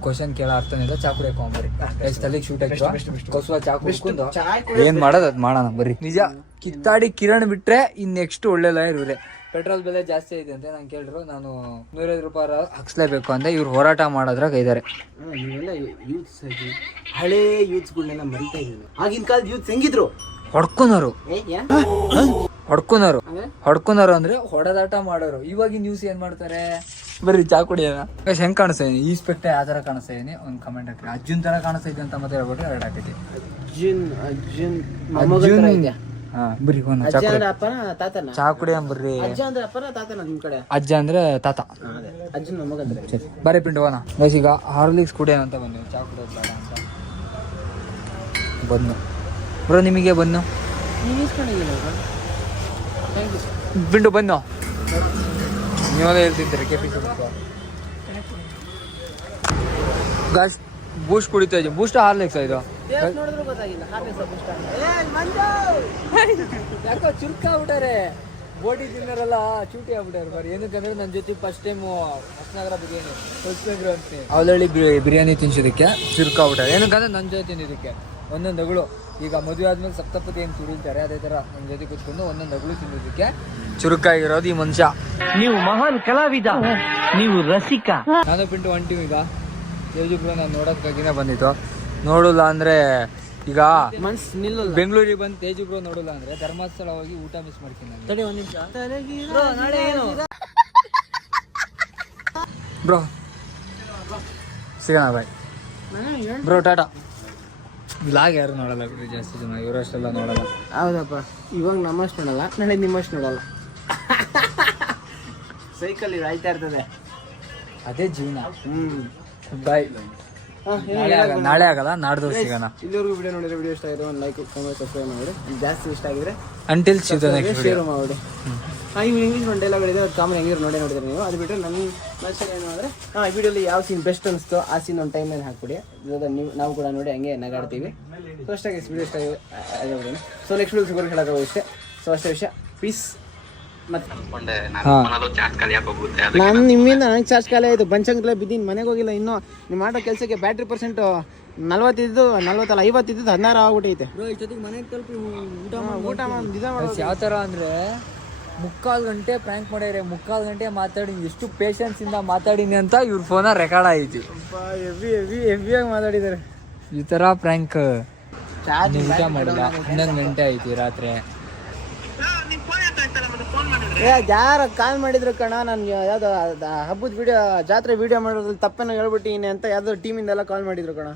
ಕ್ವಶನ್ ಕೇಳೋ ಅರ್ಥನಿಲ್ಲ. ಚಾಕು ಹಾಕೊಂಬರಿ. ತಲೆಗೆ ಶೂಟ್ ಆಯ್ತು, ಕೊಸುವ ಚಾಕು ಹಿಡ್ಕೊಂಡು ಏನ್ ಮಾಡೋದು ಅದ್ ಮಾಡೋಣ ಬರ್ರಿ. ನಿಜ ಕಿತ್ತಾಡಿ ಕಿರಣ್ ಬಿಟ್ರೆ ಇನ್ ನೆಕ್ಸ್ಟ್ ಒಳ್ಳೆ ಲಾಯರ್ ಇವ್ರೆ. ಪೆಟ್ರೋಲ್ ಬೆಲೆ ಜಾಸ್ತಿ ಐತೆ ಅಂತ ನಾನು ಕೇಳಿದ್ರು, ನಾನು 150 ರೂಪಾಯಿ ಹಾಕ್ಸ್ಲೇಬೇಕು ಅಂತ ಇವ್ರು ಹೋರಾಟ ಮಾಡೋದ್ರಾಗ ಇದಾರೆ. ನೀವೆಲ್ಲ ಯೂತ್ಸ್ ಆಗಿ ಹಳೇ ಯೂತ್ಸ್ಗಳನ್ನೆಲ್ಲ ಮರಿತಾ ಇದ್ದೀವಿ. ಆಗಿನ ಕಾಲದ ಯೂತ್ಸ್ ಹೆಂಗಿದ್ರು? ಹೊಡ್ಕೊನೋರು ಅಂದ್ರೆ ಹೊಡೆದಾಟ ಮಾಡೋರು. ಇವಾಗ ನ್ಯೂಸ್ ಏನ್ ಮಾಡ್ತಾರೆ? ಬರ್ರಿ ಚಾ ಕುಡಿಯೋಣ. ಹೆಂಗ್ ಕಾಣಿಸ್ತಾ ಇದೀನಿ? ಈ ಸ್ಪೆಕ್ಟ್ ಯಾವ ತರ ಕಾಣಿಸ್ತಾ ಇದೀನಿ? ಒಂದು ಕಮೆಂಟ್ ಹಾಕಿ. ಅರ್ಜುನ್ ತರ ಕಾಣಿಸ್ತಾ ಇದೆ ಅಂತ ಮತ್ತೆ ಹೇಳ್ಬಿಟ್ರೆ ಎರಡು ಹಾಕೈತಿ. ಅಜ್ಜನ್ ಮೊಮ್ಮಗನ್ ಥರ ಇದೆಯಾ? ಹಾ ಬರ್ರಿ ಹೋಗೋಣ ಅಜ್ಜ ಅಂದ್ರೆ ಅಪ್ಪನ ತಾತನ? ಚಾ ಕುಡಿಯ ಬರ್ರಿ. ಅಜ್ಜ ಅಂದ್ರೆ ಅಪ್ಪನ ತಾತನ ನಿಮ್ ಕಡೆ? ಅಜ್ಜ ಅಂದ್ರೆ ತಾತ. ಅದೇ ಅಜ್ಜನ್ ಮೊಮ್ಮಗನ್ ಥರ. ಸರಿ ಬರೀ ಪಿಂಟು ಹೋಗೋಣ. ಗೈಸ್ ಈಗ ಹಾರ್ಲಿಕ್ಸ್ ಕುಡಿಯೋಣ ಅಂತ ಬಂದು, ಚಾ ಕುಡಿಯೋದು ಬೇಡ ಅಂತ ಬನ್ನು. ಬ್ರೋ ನಿಮಗೆ ಬನ್ನು ನೀವು ಇಸ್ಕೊಂಡಿದ್ದೀರ ಪಿಂಟು ಬನ್ನು. ನೀವೆಲ್ಲ ಹೇಳ್ತಿದ್ದೀರಿ ಕೆ ಪಿ ಸಿ ಗಾಯ್ಸ್. ಬೂಸ್ಟ್ ಕುಡಿತಾ ಇದ್ದೀವಿ. ಬೂಸ್ಟ್ ಹಾರ್ಲಿಕ್ಸ್ ಇದು ನೋಡಿದ್ರು ಗೊತ್ತಾಗಿಲ್ಲ. ಯಾಕೋ ಚುರುಕಾಗ್ಬಿಟ್ಟಾರೆ. ಬೋಟಿ ತಿನ್ನೋರೆಲ್ಲ ಚೂಟಿ ಆಗ್ಬಿಟ್ಟಾರೆ ಬರೀ. ಏನಕ್ಕಂದ್ರೆ ನನ್ನ ಜೊತೆ ಫಸ್ಟ್ ಟೈಮು ಹೊಸನಗರ ಬಿರಿಯಾನಿ ಅಂತ ಅವಲಳ್ಳಿ ಬಿರಿಯಾನಿ ತಿನ್ಸೋದಕ್ಕೆ ಚುರುಕಾಗ್ಬಿಟ್ಟಾರೆ. ಏನಕ್ಕಂದ್ರೆ ನನ್ನ ಜೊತೆ ತಿನ್ನೋದಕ್ಕೆ ಒಂದೊಂದು ಅಗಳು. ಈಗ ಮದುವೆ ಆದ್ಮೇಲೆ ಸಪ್ತಪತಿ ಏನು ತುಳಿತಾರೆ ಅದೇ ಥರ ನನ್ನ ಜೊತೆ ಕೂತ್ಕೊಂಡು ಒಂದೊಂದು ಅಗಳು ತಿನ್ನೋದಕ್ಕೆ ಚುರುಕಾಗಿರೋದು ಈ ಮನುಷ್ಯ. ನೀವು ಮಹಾನ್ ಕಲಾವಿದ, ನೀವು ರಸಿಕ. ನಾನು ಪಿಂಟು ಹೊಂಟಿವಿ ಈಗ. ದೇವಜಿಬ್ರು ನಾನು ನೋಡೋದಕ್ಕಾಗಿನೇ ಬಂದಿತ್ತು. ನೋಡಲ್ಲ ಅಂದರೆ ಈಗ ಮನ್ಸ್ ನಿಲ್ಲಲ್ಲ. ಬೆಂಗಳೂರಿಗೆ ಬಂದು ತೇಜಿಬ್ರು ನೋಡಲ್ಲ ಅಂದರೆ ಧರ್ಮಸ್ಥಳ ಹೋಗಿ ಊಟ ಮಿಸ್ ಮಾಡ್ತೀನಿ ನಾನು. ತಡಿ ಒಂದ್ ನಿಮಿಷ. ನಾಳೆ ಏನು ಬ್ರೋ ಸಿಗೋಣ ಬಾಯ್ ಬ್ರೋ, ಟಾಟಾ. ಬ್ಲಾಗ್ ಯಾರು ನೋಡಲ್ಲ ಬಿಡಿ ಜಾಸ್ತಿ ಜನ, ಇವರಷ್ಟೆಲ್ಲ ನೋಡಲ್ಲ. ಹೌದಪ್ಪ, ಇವಾಗ ನಮ್ಮಷ್ಟು ನೋಡಲ್ಲ, ನಾಳೆ ನಿಮ್ಮಷ್ಟು ನೋಡಲ್ಲ. ಸೈಕಲ್ ಇದು ಆಯ್ತಾ ಇರ್ತದೆ, ಅದೇ ಜೀವನ. ಬಾಯ್. ನಾಳೆ ಆಗಲ್ಲ, ನಾಡ್ದು ಸಿಗೋಣ. ಇಲ್ಲಿವರೆಗೂ ವಿಡಿಯೋ ನೋಡಿದ್ರೆ ವಿಡಿಯೋ ಇಷ್ಟ ಆಗಿರೋ ಒಂದು ಲೈಕ್, ಕಾಮೆಂಟ್, ಸಬ್ಸ್ಕ್ರೈಬ್ ಮಾಡಿ. ಜಾಸ್ತಿ ಇಷ್ಟ ಆಗಿದ್ರೆ until C the next video share ಮಾಡಿ. ಇವು ಇಂಗ್ಲೀಷ್ ಒಂದು ಡೈಲಾಗ್ ಇದೆ, ಅದು ಕಾಮನ್ ಹೆಂಗಿರೋ ನೋಡಿದ್ರೆ ನೀವು. ಅದು ಬಿಟ್ಟರೆ ನನ್ನ ಮನುಷ್ಯರು ಏನು ಅಂದರೆ ಈ ವಿಡಿಯೋಲಿ ಯಾವ ಸೀನ್ ಬೆಸ್ಟ್ ಅನಿಸ್ತೋ ಆ ಸೀನ್ ಒಂದು ಟೈಮಲ್ಲಿ ಹಾಕ್ಬಿಡಿ. ನಾವು ಕೂಡ ನೋಡಿ ಹಂಗೆ ನಗಾಡ್ತೀವಿ. ಸೊ ಅಷ್ಟಾಗಿ ವಿಡಿಯೋ ಇಷ್ಟ ಆಗಿ. ಸೊ ನೆಕ್ಸ್ಟ್ ವಿಡಿಯೋ ಸಿಗೋರು ಹೇಳೋದು ಇಷ್ಟೇ. ಸೊ ಅಷ್ಟೇ ವಿಷಯ. ಪೀಸ್. ಮತ್ತೆ ನಾನು ನಿಮ್ಮಿಂದ ನನಗೆ ಚಾರ್ಜ್ ಖಾಲಿ ಆಯಿತು. ಬಂಚಂಗ್ಲೇ ಬಿದ್ದೀನಿ, ಮನೆಗೆ ಹೋಗಿಲ್ಲ ಇನ್ನೂ. ನೀವು ಮಾಡೋ ಕೆಲಸಕ್ಕೆ ಬ್ಯಾಟ್ರಿ ಪರ್ಸೆಂಟ್ 40 40 50 16 ಆಗ್ಬಿಟ್ಟೈತೆ. ಊಟ ಯಾವ ಥರ ಅಂದರೆ 3/4 ಗಂಟೆ ಪ್ರ್ಯಾಂಕ್ ಮಾಡ್ಯಾರೆ. 3/4 ಗಂಟೆ ಮಾತಾಡಿ ಎಷ್ಟು ಪೇಷನ್ಸಿಂದ ಮಾತಾಡೀನಿ ಅಂತ ಇವ್ರ ಫೋನ ರೆಕಾರ್ಡ್ ಆಯಿತು. ಹೆವಿಯಾಗಿ ಮಾತಾಡಿದ್ದಾರೆ. ಈ ಥರ ಪ್ರ್ಯಾಂಕ್ ಊಟ ಮಾಡಿಲ್ಲ. 11 ಗಂಟೆ ಆಯ್ತು ರಾತ್ರಿ. ಯಾರ ಕಾಲ್ ಮಾಡಿದ್ರು ಕಣ, ನಾನು ಯಾವ್ದೋ ಹಬ್ಬದ ವಿಡಿಯೋ, ಜಾತ್ರೆ ವಿಡಿಯೋ ಮಾಡೋದ್ರಲ್ಲಿ ತಪ್ಪೇನೋ ಹೇಳ್ಬಿಟ್ಟಿನಿ ಅಂತ ಯಾವ್ದೋ ಟೀಮಿಂದೆಲ್ಲ ಕಾಲ್ ಮಾಡಿದ್ರು ಕಣ.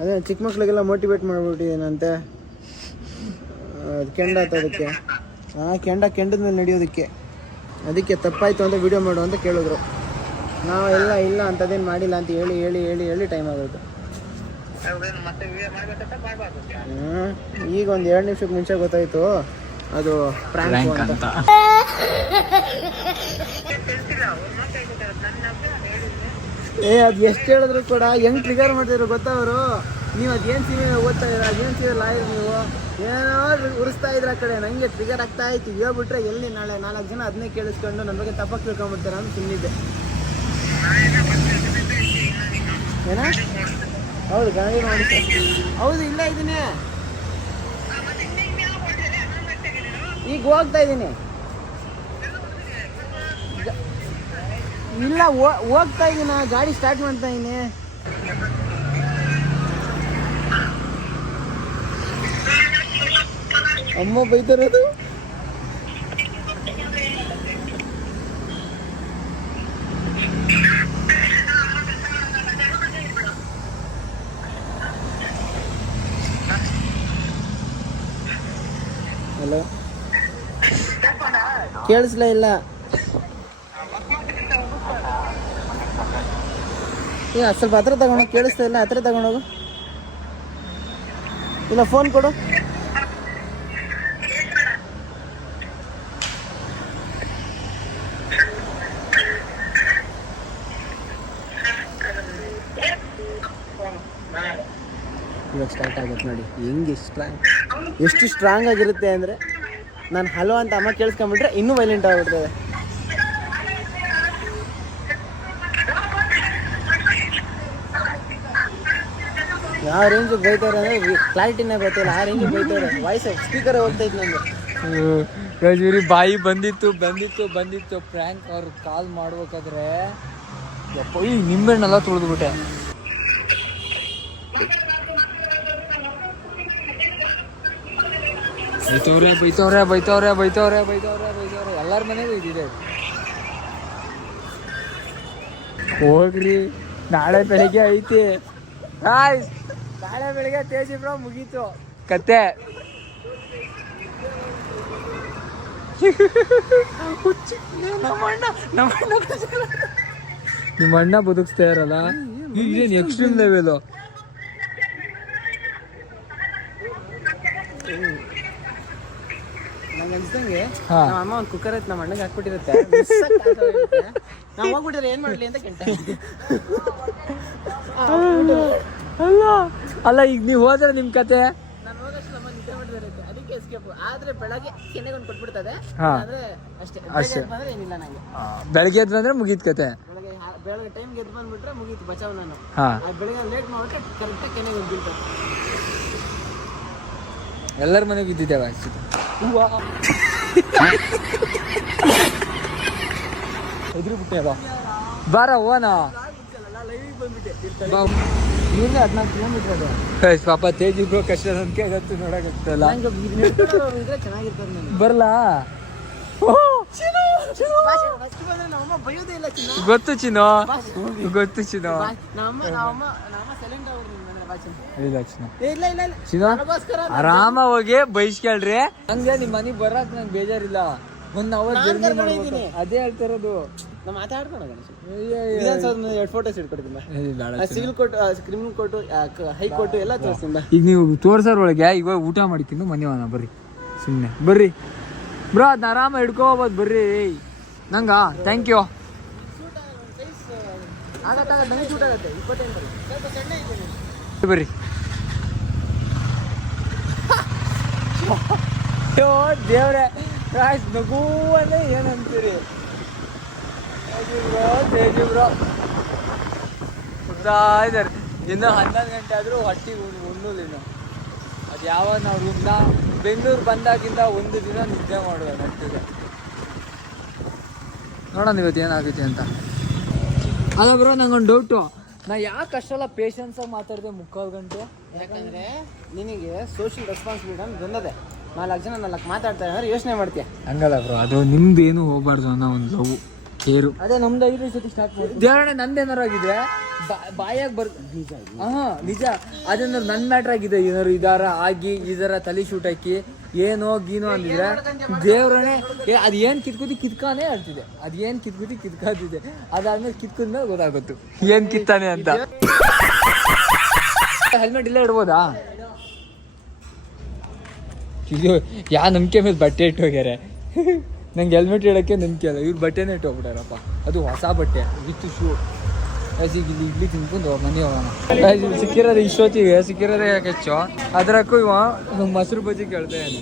ಅದೇ ಚಿಕ್ಕ ಮಕ್ಳಿಗೆಲ್ಲ ಮೋಟಿವೇಟ್ ಮಾಡ್ಬಿಟ್ಟಿದ್ದೀನಂತೆ. ಕೆಂಡ ಅದಕ್ಕೆ ಕೆಂಡದ ಮೇಲೆ ನಡೆಯೋದಕ್ಕೆ, ಅದಕ್ಕೆ ತಪ್ಪಾಯ್ತು ಅಂತ ವಿಡಿಯೋ ಮಾಡು ಅಂತ ಕೇಳಿದ್ರು. ನಾವು ಇಲ್ಲ ಅಂಥದ್ದೇನು ಮಾಡಿಲ್ಲ ಅಂತ ಹೇಳಿ ಹೇಳಿ ಹೇಳಿ ಹೇಳಿ ಟೈಮ್ ಆಗೋದು. ಈಗ ಒಂದು 2 ನಿಮಿಷಕ್ಕೆ ಮುಂಚೆ ಗೊತ್ತಾಯ್ತು ಅದು ಪ್ರ್ಯಾಂಕ್ ಅಂತ. ಅದು ಎಷ್ಟು ಹೇಳಿದ್ರು ಕೂಡ ಹೆಂಗ್ ಟ್ರಿಗರ್ ಮಾಡ್ತಿದ್ರು ಗೊತ್ತಾ ಅವರು. ನೀವು ಅದೇನು ಸೀಮೆ ಓದ್ತಾ ಇದ್ದೀರ, ಅದೇನು ಸೀಮೆ ಲಾಯರ್, ನೀವು ಏನೋ ಉರಿಸ್ತಾ ಇದ್ರ ಆ ಕಡೆ. ನನಗೆ ಟ್ರಿಗರ್ ಆಗ್ತಾ ಇತ್ತು. ಹೇಳ್ಬಿಟ್ರೆ ಎಲ್ಲಿ ನಾಳೆ 4 ಜನ ಅದನ್ನೇ ಕೇಳಿಸ್ಕೊಂಡು ನನ್ನ ಬಗ್ಗೆ ತಪ್ಪಾಗಿ ತಿಳ್ಕೊಂಬಿಡ್ತಾರೆ ಅಂತ ಸುಮ್ಮನಿದ್ದೆ. ಏನ ಹೌದು ಗಾಡಿ ಮಾಡಿ. ಹೌದು ಇಲ್ಲ ಇದ್ದೀನಿ, ಈಗ ಹೋಗ್ತಾ ಇದ್ದೀನಿ. ಇಲ್ಲ ಹೋಗ್ತಾ ಇದ್ದೀನಿ, ಗಾಡಿ ಸ್ಟಾರ್ಟ್ ಮಾಡ್ತಾ ಇದ್ದೀನಿ. ಅಮ್ಮ ಬೈತಾರದು. ಹಲೋ, ಕೇಳಿಸ್ಲೇ ಇಲ್ಲ. ಈಗ ಸ್ವಲ್ಪ ಹತ್ರ ತಗೊಂಡೋಗಿ, ಕೇಳಿಸ್ತಾ ಇಲ್ಲ, ಹತ್ರ ತಗೊಂಡೋಗು. ಇಲ್ಲ ಫೋನ್ ಕೊಡು. ಇವಾಗ ಸ್ಟಾರ್ಟ್ ಆಗುತ್ತೆ ನೋಡಿ ಹೆಂಗೆ ಎಷ್ಟು ಸ್ಟ್ರಾಂಗ್ ಆಗಿರುತ್ತೆ ಅಂದರೆ, ನಾನು ಹಲೋ ಅಂತ ಅಮ್ಮ ಕೇಳಿಸ್ಕೊಂಬಿಟ್ರೆ ಇನ್ನೂ ವೈಲೆಂಟ್ ಆಗಿಬಿಡ್ತದೆ. ಯಾವ ರೇಂಜಿಗೆ ಬೈತಾರೆ ಅಂದರೆ ಕ್ಲಾರಿಟಿನೇ ಗೊತ್ತಿಲ್ಲ, ಆ ರೇಂಜಿಗೆ ಬೈತಾರೆ. ವಾಯ್ಸ್ ಸ್ಪೀಕರ್ ಹೋಗ್ತೈತೆ ನನಗೆ. ಇವ್ರಿ ಬಾಯಿ ಬಂದಿತ್ತು ಪ್ರ್ಯಾಂಕ್. ಅವ್ರು ಕಾಲ್ ಮಾಡ್ಬೇಕಾದ್ರೆ ಯಪ್ಪ ಈ ನಿಂಬೆಹಣ್ಣೆಲ್ಲ ತುಳಿದ್ಬಿಟ್ಟೆ. ಬೈತವ್ರೆ ಎಲ್ಲರ ಮನೆಗೂ ಇದಿದೆ. ಹೋಗ್ರಿ, ನಾಳೆ ಬೆಳಿಗ್ಗೆ ಐತಿ. ನಾಳೆ ಬೆಳಿಗ್ಗೆ ತೇಜ್ ಬ್ರೋ ಮುಗೀತು ಕತೆ. ನಿಮ್ಮ ಅಣ್ಣ ಬದುಕಿಸ್ತಾ ಇರಲ್ಲ, ಈಗೇನು ಎಕ್ಸ್ಟ್ರೀಮ್ ಲೆವೆಲು. ನಂಗೆ ಅನ್ಸ್ದಂಗೆ ನಮ್ಮ ಅಮ್ಮ ಒಂದು ಕುಕ್ಕರ್ ಐತೆ ನಮ್ಮ ಅಣ್ಣಗೆ ಹಾಕ್ಬಿಟ್ಟಿರುತ್ತೆ. ನಾವು ಹೋಗ್ಬಿಟ್ರೆ ಏನ್ ಮಾಡ್ಲಿ ಅಂತ ಕೆಂಟ. ಅಲ್ಲ ಈಗ ನೀವು ಹೋದ್ರೆ ನಿಮ್ ಕತೆ ನಾನು ಹೋಗಷ್ಟು ನಮ್ಮ ನಿದ್ದೆ ಮಾಡಿರುತ್ತೆ, ಅದಕ್ಕೆ ಎಸ್ಕೇಪ್. ಆದ್ರೆ ಬೆಳಗ್ಗೆ ಕೆನೆಗೆ ಒಂದು ಕೊಟ್ಬಿಡ್ತದೆ, ಆದ್ರೆ ಅಷ್ಟೇ. ಬಂದ್ರೆ ಏನಿಲ್ಲ ನಂಗೆ. ಬೆಳಗ್ಗೆ ಎದ್ದು ಬಂದ್ರೆ ಮುಗೀತ್ ಕತೆ. ಬೆಳಗ್ಗೆ ಟೈಮ್ಗೆ ಎದ್ದು ಬಂದ್ಬಿಟ್ರೆ ಮುಗೀತು ಬಚಾವ್. ನಾನು ಹಾ ಬೆಳಗ್ಗೆ ಲೇಟ್ ಮಾಡ್ಬಿಟ್ರೆ ಕರೆಕ್ಟಾಗಿ ಕೆನೆಗೆ ಒಂದು ಬೀಳ್ತದೆ. ಎಲ್ಲರ ಮನೆಗೆ ಬಿದ್ದಿದ್ದೇವೆ ಎದುರು ಬಿಟ್ಟೆ ಬಾರ ಹೋಗೋಣ. ಇವ್ರೇ 14 ಕಿಲೋಮೀಟರ್ ಅದು. ಪಾಪ ತೇಜ್ ಇಬ್ರು ಕಷ್ಟ ನನಗೆ ಗೊತ್ತು, ನೋಡಕತ್ತಲ್ಲ. ಇದ್ರೆ ಚೆನ್ನಾಗಿರ್ತದೆ ನನಗೆ. ಬರ್ಲಾ? ನಮ್ಮಮ್ಮ ಬೈಯೋದೇ ಇಲ್ಲ ಚಿನ್ನ. ಗೊತ್ತು ಚಿನ್ನೋ, ಗೊತ್ತು ಚಿನ್ನೋ. ನಮ್ಮಮ್ಮ ಸೈಲೆಂಟ್ ಆಗ್ಬಿಡ್ತೀನಿ ಭಾಷೆ. ಇಲ್ಲ ಚಿನ್ನ, ಇಲ್ಲ ಇಲ್ಲ ಇಲ್ಲ ಚಿನ್ನೋ ನನಗೋಸ್ಕರ ಆರಾಮ ಹೋಗಿ ಬೈಸ್ಕೇಳ್ರಿ. ನಂಗೆ ನಿಮ್ಮ ಮನೆಗೆ ಬರಕ್ ನಂಗೆ ಬೇಜಾರಿಲ್ಲ. 1 ಅವರ್ ಜರ್ನಿ ಮಾಡ್ಬೇಕು. ಅದೇ ಹೇಳ್ತಿರೋದು. ನಾವು ಮಾತಾಡ್ಕೊಂಡು Vidhana Soudha 2 photos ಇಟ್ಕೊಡ್ತೀನಿ. Civil court, criminal court, high court ಎಲ್ಲ ತೋರಿಸ್ತೀನಿ. ಈಗ ನೀವು ತೋರ್ಸೋರೊಳಗೆ ಇವಾಗ ಊಟ ಮಾಡಿ ತಿಂದು ಮನೆ ಹೋಗೋಣ ಬರ್ರಿ. ಸುಮ್ಮನೆ ಬರ್ರಿ ಬ್ರೋ, ಅದನ್ನ ಆರಾಮ ಹಿಡ್ಕೋಬೋದು ಬರ್ರಿ. ನಂಗ ಥ್ಯಾಂಕ್ ಯು. ಆಗತ್ತಾಗ ನಂಗೆ ಶೂಟ್ ಆಗುತ್ತೆ. 25 ಬರೀ ಸ್ವಲ್ಪ ಸಣ್ಣ ಇದ್ದೀನಿ ಬರ್ರಿ. ಅಯ್ಯೋ ದೇವ್ರೆ, ನಗು ಅಂದ್ರೆ ಏನಂತೀರಿ? ತೇಜು ಬ್ರೋ ಹೋಗ್ತಾ ಇದ್ದಾರೆ. ಇನ್ನು 11 ಗಂಟೆ ಆದರೂ ಹೊಟ್ಟಿಗೆ ಉಣ್ಣುಲ್ಲ. ಇನ್ನು ಅದು ಯಾವಾಗ ನಾವು ರೂಮ್ನ ಬೆಂಗಳೂರು ಬಂದಾಗಿಂದ 1 ದಿನ ನಿದ್ದೆ ಮಾಡುವ ನೆಟ್ಟಿಗೆ. ನೋಡೋಣ ಇವತ್ತು ಏನಾಗುತ್ತೆ ಅಂತ. ಅಲ್ಲ ಬ್ರೋ, ನಂಗೊಂದು ಡೌಟು. ನಾ ಯಾಕೆ ಅಷ್ಟೆಲ್ಲ ಪೇಷನ್ಸಾಗಿ ಮಾತಾಡಿದೆ 3/4 ಗಂಟೆ? ಯಾಕಂದ್ರೆ ನಿನಗೆ ಸೋಷಿಯಲ್ ರೆಸ್ಪಾನ್ಸಿಬಿಲಿಟಿ ಅಂತ ಬಂದದೆ. 4 ಜನ 4 ಮಾತಾಡ್ತಾರೆ ಅಂದ್ರೆ ಯೋಚನೆ ಮಾಡ್ತೀಯ. ಹಂಗಲ್ಲ ಬ್ರೋ, ಅದು ನಿಮ್ದು ಏನು ಹೋಗ್ಬಾರ್ದು ಅನ್ನೋ ಒಂದು ಲವ್ ಕೇರು. ಅದೇ ನಮ್ದು 5 ಸತಿ ಸ್ಟಾರ್ಟ್ ಮಾಡಿ ದೇವರೇ ನಂದೇನಾರು ಆಗಿದ್ರೆ ಬಾಯಾಗಿ ನಿಜ. ನಿಜ. ಅದೇನಾರು ನನ್ನ ಮ್ಯಾಟ್ರ್ ಆಗಿದೆ, ಏನಾರು ಇದಾರ ಆಗಿ ಇದರ ತಲೆ ಶೂಟ್ ಹಾಕಿ ಏನೋ ಗೀನೋ ಅಂದಿದ್ರೆ ದೇವ್ರನೇ ಅದು ಏನು ಕಿತ್ಕಾನೇ ಹೇಳ್ತಿದೆ. ಅದು ಏನು ಕಿತ್ಕಾತಿದೆ. ಅದಾದ್ಮೇಲೆ ಕಿತ್ಕೊಂಡ್ಮೇಲೆ ಗೊತ್ತಾಗುತ್ತು ಏನು ಕಿತ್ತಾನೆ ಅಂತ. ಹೆಲ್ಮೆಟ್ ಇಲ್ಲೇ ಇಡ್ಬೋದಾ? ಇದು ಯಾ ನಂಬಿಕೆ ಮೇಲೆ ಬಟ್ಟೆ ಇಟ್ಟೋಗ್ಯಾರೆ. ನಂಗೆ ಹೆಲ್ಮೆಟ್ ಇಡೋಕ್ಕೆ ನಂಬಿಕೆ ಅಲ್ಲ, ಇವ್ರು ಬಟ್ಟೆನೇ ಇಟ್ಟೋಗ್ಬಿಟ್ಟಾರಪ್ಪ. ಅದು ಹೊಸ ಬಟ್ಟೆ ವಿತ್ ಶೂ. ಇಲ್ಲಿ ಇಡ್ಲಿ ತಿನ್ಕೊಂಡು ಮನೆ ಹೋಗೋಣ. ಸಿಕ್ಕಿರೋದು ಇಷ್ಟೊತ್ತಿಗೆ ಸಿಕ್ಕಿರೋದೇ ಯಾಕೆ ಹೆಚ್ಚು. ಅದರಕ್ಕೂ ಇವ ಮೊಸರು ಬಜ್ಜಿ ಕೇಳ್ತಾ ಇದ್ದಾನೆ.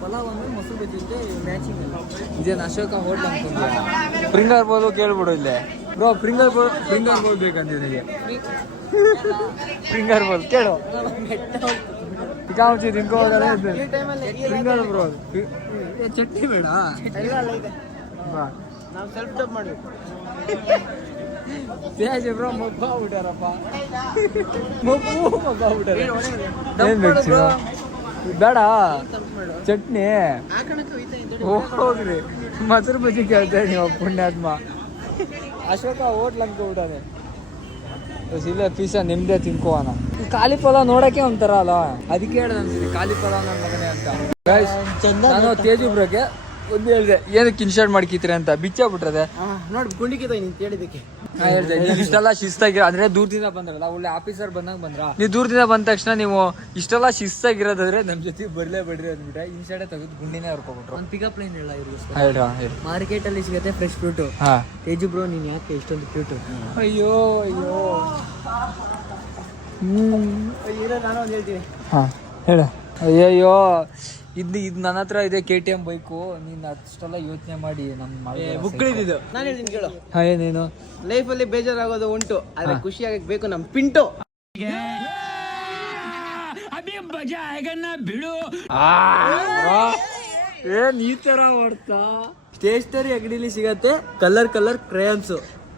ಪಲಾವ್ ಅಂದ್ರೆ ಮೊಸರು ಬಜ್ಜಿ ಮ್ಯಾಚಿಂಗ್ ಅಲ್ಲ. ಇದೇನು ಅಶೋಕ ಹೋಟ್ಲ್ ಅನ್ಕೊಂಡ್ಯ? ಸ್ಪ್ರಿಂಗರ್ ಬೋಲು ಕೇಳ್ಬಿಡು ಇಲ್ಲೇ ಬ್ರೋ. ಸ್ಪ್ರಿಂಗರ್ ಬೋಲ್ ಬೇಕಂತಿದೆ. ಸ್ಪ್ರಿಂಗರ್ ಬೋಲ್ ಕೇಳು. ಕಾಮಚಿ ತಿನ್ಕೋದ್ರೆ ಸ್ಪ್ರಿಂಗರ್ ಬ್ರೋ. ಚಟ್ನಿ ಬೇಡ, ನಾವು ಸೆಲ್ಫ್ ಡಬ್ ಮಾಡಬೇಕು. ತೇಜ್ ಬ್ರೋ ಮಬ್ಬಾಗ್ಬಿಟ್ಟಾರಪ್ಪ. ಮಬ್ಬಾಗ್ಬಿಟ್ಟಾರ. ಏನ್ ಬೇಕು? ಬೇಡ ಚಟ್ನಿ ಹೋಗ್ರಿ. ಮೊಸರು ಬಜ್ಜಿ ಕೇಳ್ತೇವೆ ನೀವು ಪುಣ್ಯಾತ್ಮ. ಅಶೋಕ ಹೋಟ್ಲ್ ಅನ್ಕೋಬಿಟ್ಟಾನೆ. ಇಲ್ಲ ಪೀಸ ನಿಮ್ದೇ ತಿನ್ಕೋಣ. ಖಾಲಿ ಪಲಾವ್ ನೋಡಕ್ಕೆ ಒಂಥರ ಅಲ್ಲ, ಅದಕ್ಕೆ ಹೇಳ್ದೆ ಅನ್ಸಿದೆ ಖಾಲಿ ಪಲಾವ್ ನನ್ನ ಮಗನೇ ಅಂತ. ನಾನು ತೇಜು ಬ್ರೋಗೆ ಒಂದು ಹೇಳಿದೆ, ಏನಕ್ಕೆ ಇನ್ಸ್ಟಾರ್ಟ್ ಮಾಡ್ಕಿತ್ರಿ ಅಂತ. ಬಿಚ್ಚಾಗ್ಬಿಟ್ರದೆ ನೋಡಿ ಗುಂಡಿಕಿದ ನೀನು ಕೇಳಿದ್ದಕ್ಕೆ. ಹೇಳ್ದೆ ನೀವು ಇಷ್ಟೆಲ್ಲ ಶಿಸ್ತಾಗಿರೋ ಅಂದ್ರೆ ದೂರದಿಂದ ಬಂದ್ರಲ್ಲ, ಒಳ್ಳೆ ಆಫೀಸರ್ ಬಂದಾಗ ಬಂದ್ರ. ನೀವು ದೂರದಿಂದ ಬಂದ ತಕ್ಷಣ ನೀವು ಇಷ್ಟೆಲ್ಲ ಶಿಸ್ತಾಗಿರೋದಾದ್ರೆ ನಮ್ಮ ಜೊತೆ ಬರ್ಲೇಬೇಡ್ರಿ ಅಂದ್ಬಿಟ್ರೆ ಇನ್ಸ್ಟಾಡೆ ತೆಗೆದು ಗುಂಡಿನೇ ಹರ್ಕೊಬಿಟ್ರು. ಒಂದು ಪಿಕಪ್ ಲೈನ್ ಹೇಳ ಇವ್ರಿಗೆ. ಹೇಳಿ. ಮಾರ್ಕೆಟ್ ಅಲ್ಲಿ ಸಿಗುತ್ತೆ ಫ್ರೆಶ್ ಫ್ರೂಟು. ಹಾ ತೇಜು ಬ್ರೋ ನೀನ್ ಯಾಕೆ ಇಷ್ಟೊಂದು ಕ್ಯೂಟು? ಅಯ್ಯೋ ಅಯ್ಯೋ ನಾನು ಒಂದು ಹೇಳ್ತೀನಿ. ಹಾ ಹೇಳ. ಅಯ್ಯಯ್ಯೋ ಇದು ನನ್ನ ಹತ್ರ ಇದೆ KTM ಬೈಕು. ನೀನು ಅಷ್ಟೆಲ್ಲ ಯೋಚನೆ ಮಾಡಿ ಬುಕ್ಳಿದ್ದು ನಾನು ಹೇಳ್ತೀನಿ ಕೇಳು. ಹಾ ಏನೇನು ಲೈಫಲ್ಲಿ ಬೇಜಾರಾಗೋದು ಉಂಟು, ಆದ್ರೆ ಖುಷಿ ಆಗಕ್ಕೆ ಬೇಕು ನಮ್ ಪಿಂಟು. ಏನ್ ಈ ತರ ಮಾಡ್ತಾ? ಸ್ಟೇಷನರಿ ಅಂಗಡಿಲಿ ಸಿಗತ್ತೆ ಕಲರ್ ಕ್ರೇಯನ್ಸ್.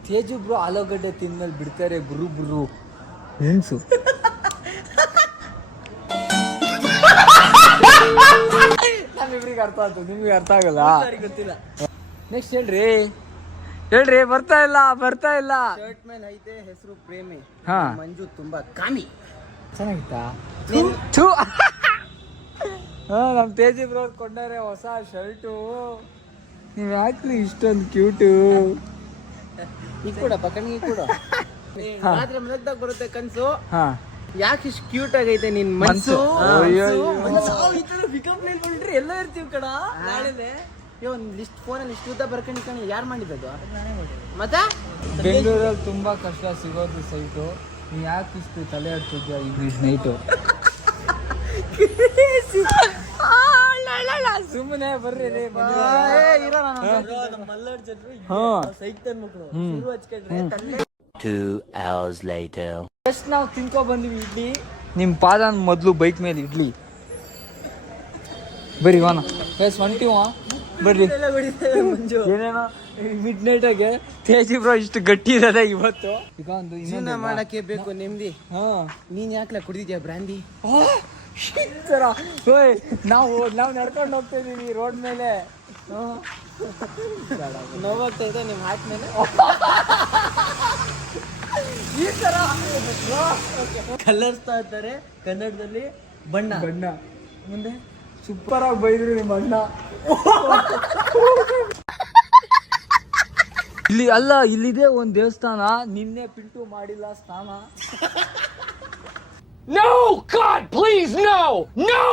ತೇಜು ಬ್ರೋ ಆಲೂಗಡ್ಡೆ ತಿಂದ್ಮೇಲೆ ಬಿಡ್ತಾರೆ ಗುರು ಹೆಂಗ್ಸು. ನಮ್ಮಿಬ್ರಿಗೆ ಅರ್ಥ ಆಯ್ತು, ನಿಮ್ಗೆ ಅರ್ಥ ಆಗಲ್ಲ. ಗೊತ್ತಿಲ್ಲ. ನೆಕ್ಸ್ಟ್ ಹೇಳ್ರಿ. ಹೇಳ್ರಿ ಬರ್ತಾ ಇಲ್ಲ ಶರ್ಟ್ ಮೇಲೆ ಐತೆ ಹೆಸರು ಪ್ರೇಮಿ. ಹಾ. ಮಂಜು ತುಂಬಾ ಕಾಮಿ. ಚೆನ್ನಾಗಿತ್ತಾ? ನಮ್ ತೇಜಿ ಬ್ರೋ ಕೊಂಡಾರೆ ಹೊಸ ಶರ್ಟು. ನೀವ್ ಯಾಕ್ರಿ ಇಷ್ಟೊಂದು ಕ್ಯೂಟು? ಈ ಕೂಡ ಪಕ್ಕನಿಗೆ ಕೂಡ ಮಾತ್ರ ಮಲಗ್ದಾಗ ಬರುತ್ತೆ ಕನ್ಸು. ಹಾ ಯಾಕೆ ಇಷ್ಟು ಕ್ಯೂಟ್ ಆಗೈತೆ ನಿನ್ ಮನ್ಸು? ಪಿಕಪ್ ಲೈನ್ ಬಂದ್ರಿ ಎಲ್ಲ ಇರ್ತೀವಿ ಕಣ ನಾಳೆನೆ. ಒಂದು ಲಿಸ್ಟ್ ಫೋನಲ್ಲಿ ಇಷ್ಟು ಉದ್ದ ಬರ್ಕೊಂಡು ಯಾರು ಮಾಡಿದ್ದು? ಮತ್ತೆ ಬೆಂಗಳೂರಲ್ಲಿ ತುಂಬಾ ಕಷ್ಟ ಸಿಗೋದು ಸೈಟು. ನೀವ್ ಯಾಕೆ ಇಷ್ಟು ತಲೆ ಹಚ್ಚಿದ್ಯಾ ಇಂಗ್ಲೀಷ್ ನೈಟು? ಸುಮ್ಮನೆ ಬರ್ರಿ ರೀ. ಮಲ್ಲಾಡ್ ಜನರು ಹಾ ಸೈಕ್ ತಂದ್ಬಿಟ್ರು ಶುರು ಹಚ್ಕೊಂಡ್ರೆ 2 hours later. ಜಸ್ಟ್ ನಾವು ತಿನ್ಕೊ ಬಂದಿವಿ ಇಡ್ಲಿ. ನಿಮ್ ಪಾದ ಮೊದ್ಲು ಬೈಕ್ ಮೇಲೆ ಇಡ್ಲಿ. ಬರ್ರಿ ವಾನ ಎಸ್ ಹೊಂಟಿವ ಬರ್ರಿ. ಮಂಜು ಏನೇನೋ ಮಿಡ್ ನೈಟಾಗೆ ತೇಜಿ ಬ್ರೋ ಇಷ್ಟು ಗಟ್ಟಿ ಇರೋದ ಇವತ್ತು. ಈಗ ಒಂದು ಜೀವನ ಮಾಡಕ್ಕೆ ಬೇಕು ನೆಮ್ಮದಿ. ಹಾ ನೀನ್ ಯಾಕ್ಲ ಕುಡಿದಿದ್ಯಾ ಬ್ರಾಂದಿ? ನಾವು ನಡ್ಕೊಂಡು ಹೋಗ್ತಾ ಇದೀವಿ ರೋಡ್ ಮೇಲೆ. ನೋವಾಗ್ತಾ ಇದೆ ನಿಮ್ ಹಾಟ್ ಮೇಲೆ. ಈ ತರ ಕಲರ್ಸ್ತಾ ಇರ್ತಾರೆ ಕನ್ನಡದಲ್ಲಿ ಬಣ್ಣ ಬಣ್ಣ. ಮುಂದೆ ಸೂಪರ್ ಆಗಿ ಬೈದ್ರು ನಿಮ್ಮ ಅಣ್ಣ. ಇಲ್ಲಿ ಅಲ್ಲ, ಇಲ್ಲಿದೆ ಒಂದ್ ದೇವಸ್ಥಾನ. ನಿನ್ನೆ ಪಿಂಟು ಮಾಡಿಲ್ಲ ಸ್ನಾನ. No! God, please, no! No!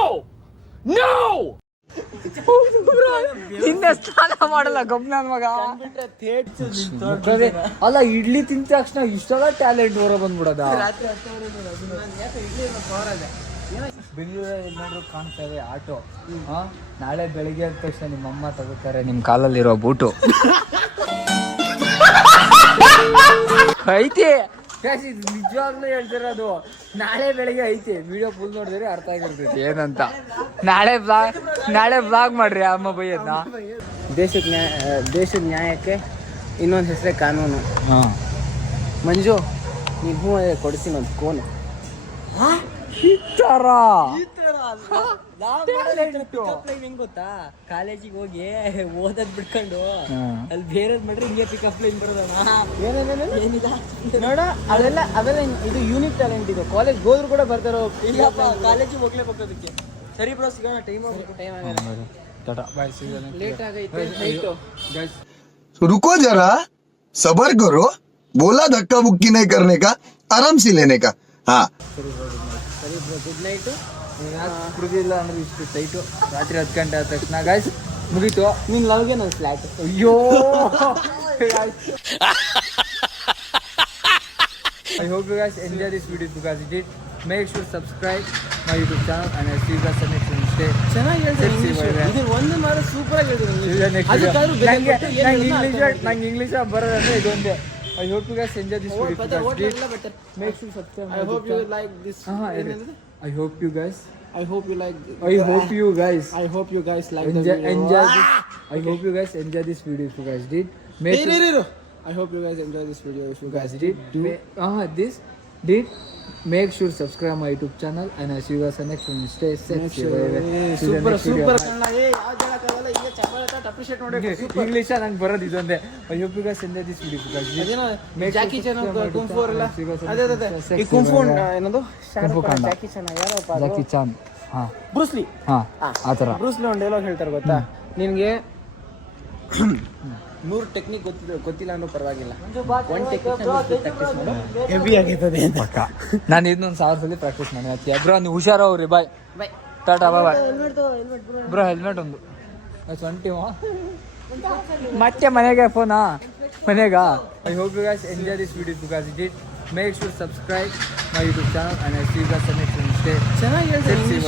No! ನಿನ್ನೆ ಸ್ನಾನ ಮಾಡಲ್ಲ ಗಮನ ಮಗ. ಅಲ್ಲ ಇಡ್ಲಿ ತಿಂದ ತಕ್ಷಣ ಇಷ್ಟೆಲ್ಲ ಟ್ಯಾಲೆಂಟ್ ಹೊರ ಬಂದ್ಬಿಡದ. ಬೆಂಗಳೂರಲ್ಲಿ ಏನಾದ್ರು ಕಾಣ್ತಾ ಇದೆ ಆಟೋ. ನಾಳೆ ಬೆಳಿಗ್ಗೆ ಆದ ತಕ್ಷಣ ನಿಮ್ಮ ಅಮ್ಮ ತಗೋತಾರೆ ನಿಮ್ ಕಾಲಲ್ಲಿರೋ ಬೂಟು. ಐತಿ ನಿಜವಾಗ್ಲೂ ಹೇಳ್ತಿರೋದು. ನಾಳೆ ಬೆಳಿಗ್ಗೆ ಐತಿ. ವಿಡಿಯೋ ಫುಲ್ ನೋಡಿದ್ರೆ ಅರ್ಥ ಆಗಿರ್ತೈತಿ ಏನಂತ. ನಾಳೆ ಬ್ಲಾಗ್ ಮಾಡ್ರಿ ಅಮ್ಮ ಬೈಯದ್ನ. ದೇಶದ ನ್ಯಾಯಕ್ಕೆ ಇನ್ನೊಂದು ಹೆಸರೇ ಕಾನೂನು. ಮಂಜು ನೀನ್ ಹೂ ಕೊಡಿಸಿ ಒಂದು ಕೋನು. ಪಿಕಪ್ ಲೈನ್ ಹೆಂಗ್ ಗೊತ್ತಾ? ಕಾಲೇಜಿಗೆ ಹೋಗಿ ಓದದ್ ಬಿಟ್ಕೊಂಡು ಅಲ್ಲಿ ಬೇರೆದ್ ಮಾಡ್ರಿ ಹಿಂಗೆ ಪಿಕಪ್ ಲೈನ್ ಬರೋದಣ್ಣ. ಏನಿಲ್ಲ ನೋಡ ಅವೆಲ್ಲ ಇದು ಯೂನಿಕ್ ಟ್ಯಾಲೆಂಟ್. ಇದು ಕಾಲೇಜ್ ಹೋದ್ರು ಕೂಡ ಬರ್ತಾರೋ. ಇಲ್ಲಪ್ಪ ಕಾಲೇಜಿಗೆ ಹೋಗ್ಲೇಬೇಕು ಅದಕ್ಕೆ. ಸರಿ ಬ್ರೋ ಸಿಗೋಣ. ಟೈಮ್ ಟೈಮ್ ಲೇಟ್ ಆಗೈತೆ. रुको जरा सबर करो, बोला धक्का बुक्की नहीं करने का, आराम से लेने का. हाँ ಸರಿ ಬ್ರೋ, ಗುಡ್ ನೈಟ್. ಕುಡಿದಿಲ್ಲ ಅಂದ್ರೆ ಇಷ್ಟು ಟೈಟು. ರಾತ್ರಿ 10 ಗಂಟೆ ಆದ ತಕ್ಷಣ ಗೈಸ್ ಮುಗೀತು. ನಿನ್ ಲವ್ಗೆ ನಾನು ಫ್ಲಾಟ್. ಅಯ್ಯೋ I hope you guys enjoy this video because you did. Make sure subscribe my YouTube channel and I see you guys next time. Stay. ಚೆನ್ನಾಗಿ ಹೇಳ್ತೀನಿ ಇಂಗ್ಲಿಷ್. ಇದು ಒಂದು ಮಾರ ಸೂಪರ್ ಆಗಿ ಹೇಳ್ತೀನಿ. ಅದಕ್ಕಾದ್ರೂ ಬೆಲೆ ಕೊಟ್ಟು ನಂಗೆ ಇಂಗ್ಲೀಷ್ ಬರೋದಂದ್ರೆ ಇದೊಂದೇ. I hope you guys enjoy this video because you did. Make sure subscribe. I hope you like this. I hope you guys. I hope you like. I hope you guys I hope you guys like the video. enjoy this. I hope you guys enjoy this video if you guys did. Make sure. I hope you guys enjoy this video if you guys did. This did. Make sure subscribe my YouTube channel and I see you guys next time. Stay safe. Super Kannada. ಯಾವ ಜಾಗ ಆಗಲ್ಲ. ಈಗ ಚಪಾತ ಅಪ್ರಿಶಿಯೇಟ್ ಮಾಡಬೇಕು. ಇಂಗ್ಲಿಷ್ ನಂಗೆ ಬರೋದು ಇದೊಂದೇ. I hope you guys enjoy this video because ಅದೇನೋ ಜಾಕಿ ಚಾನ್ ಕುಂಫು ಅವರೆಲ್ಲ ಅದೇ ಈ ಕುಂಫು ಏನದು ಜಾಕಿ ಚಾನ್ ಯಾರಪ್ಪ? ಜಾಕಿ ಚಾನ್. ಹಾ ಬ್ರೂಸ್ಲಿ. ಹಾ ಆ ಥರ ಬ್ರೂಸ್ಲಿ ಒಂದು ಡೈಲಾಗ್ ಹೇಳ್ತಾರೆ ಗೊತ್ತಾ? ನಿನಗೆ 100 ಟೆಕ್ನಿಕ್ ಗೊತ್ತಿಲ್ಲ ಅನ್ನೋ ಪರವಾಗಿಲ್ಲ, ಒಂದು ಟೆಕ್ನಿಕ್ ಪ್ರಾಕ್ಟೀಸ್ ಮಾಡು, ಹೆವಿ ಆಗಿರ್ತದೆ ಅಂತ. ನಾನು ಇದನ್ನೊಂದು 1000 ಸಲ ಪ್ರಾಕ್ಟೀಸ್ ಮಾಡಿ ಹಾಕಿ. ಬ್ರೋ ನೀವು ಹುಷಾರವ್ರಿ. ಬಾಯ್ ಬಾಯ್ ಟಾಟಾ ಬಾಯ್ ಬಾಯ್. ಬ್ರೋ ಹೆಲ್ಮೆಟ್ ಒಂದು ಸ್ವಂಟಿವ ಮತ್ತೆ ಮನೆಗೆ ಫೋನಾ ಮನೆಗ. I hope you guys enjoy this video because you did. Make sure subscribe my YouTube channel and I see you guys next time. Stay. ಚೆನ್ನಾಗಿ ಹೇಳ್ತೀನಿ.